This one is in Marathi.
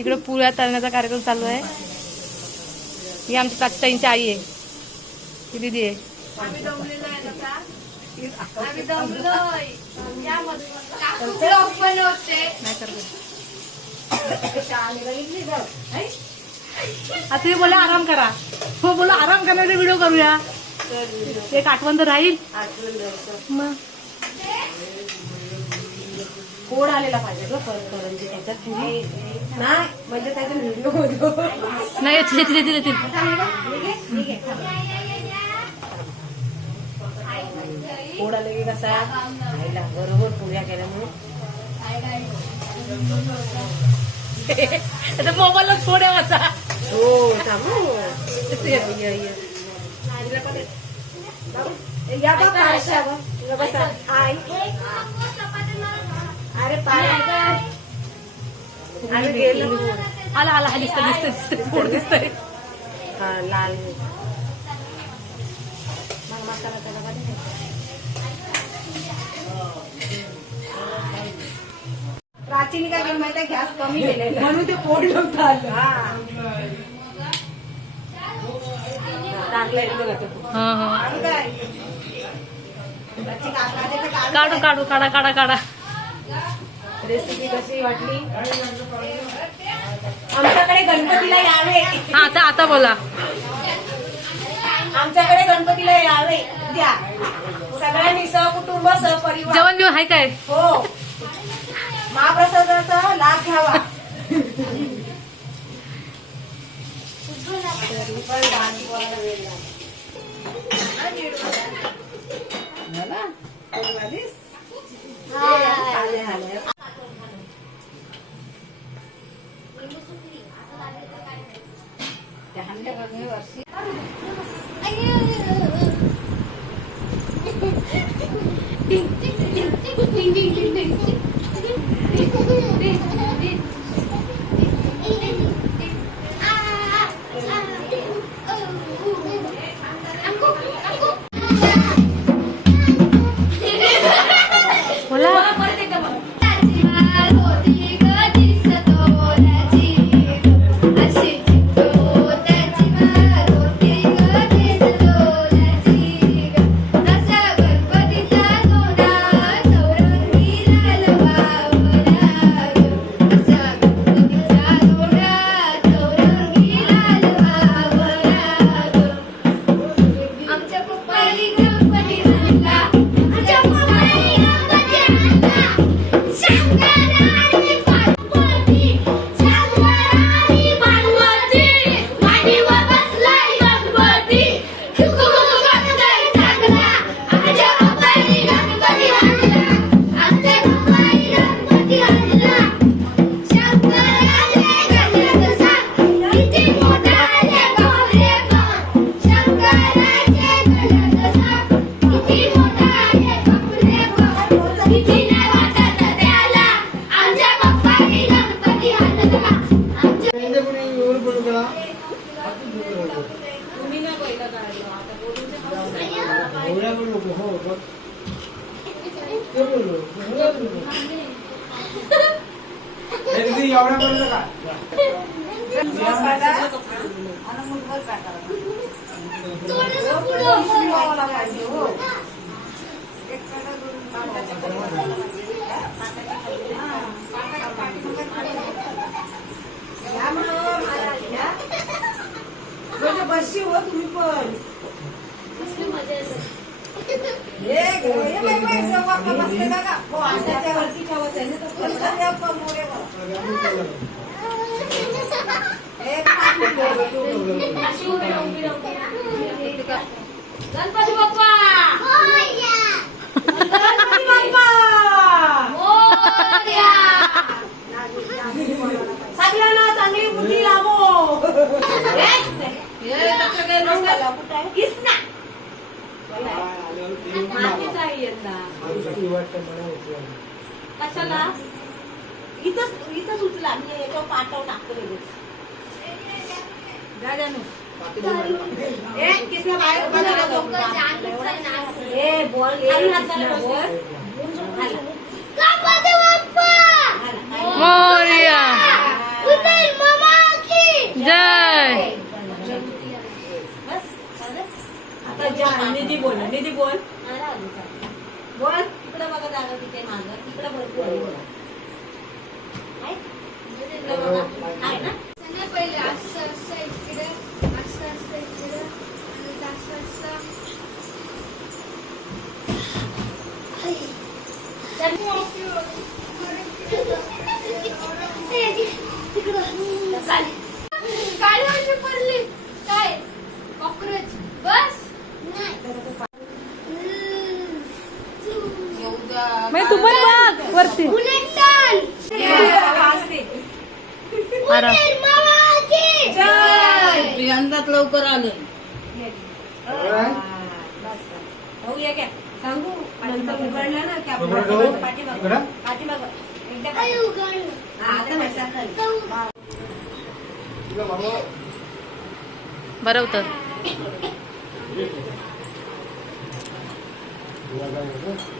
इकडे पुऱ्या तळण्याचा कार्यक्रम चालू आहे. ही आमची तात्यांची आई आहे, ही दीदी आहे. आम्ही दमलोय. आता तुम्ही बोला आराम करा. हो बोला आराम करण्याचा व्हिडिओ करूया. एक आठवण तर राहील. मग कोड आलेला पाहिजे ग करंजी त्याच्यात पुरी नाही म्हणजे त्याचा व्हिडिओ होतो. नाही येतील. कोड आले की कसा खायला बरोबर पुऱ्या केल्यामुळे मोबाईलला फोन आहे माझा. हो थांबू या बघा आई अरे आम्ही गेलो. आला दिसतंय फोड दिसतंय. हा लाल मसाला त्याला प्राचीन काय केलं माहिती गॅस कमी केलेला म्हणून ते पोट नव्हतं आलं. काढा. रेसिपी कशी वाटली? आमच्याकडे गणपतीला यावे. आता बोला. आमच्याकडे गणपतीला यावे द्या सगळ्यांनी सहकुटुंब सहपरिवार. जेवण बिवण आहे काय? हो महाप्रसादाचा लाभ घ्यावा. बशी हो तुम्ही पण गणपती बाप्पा सगळ्यांना चांगली बुद्धी लाभो. कशाला इथंच उचला मी याच्यावर पाठव टाकतो लगेच. मोरया. निधी बोल निधी बोल बोल. तिकडे बघा जागा तिथे मागं तिकडे भरपूर आहे ना. पहिले असं असं इकडे असं असं इकडे आणि असं असं काळी माशी पडली काय कॉक्रोच बस मग तू पण बघ वरती आराम. यंदाच लवकर आलं. हो या काय सांगू नंतर उघडला ना की आपण पाठीमागं पाठीमागं एकदा हा आता नाही सांगाल. बरं होतं. तुला काय होतं?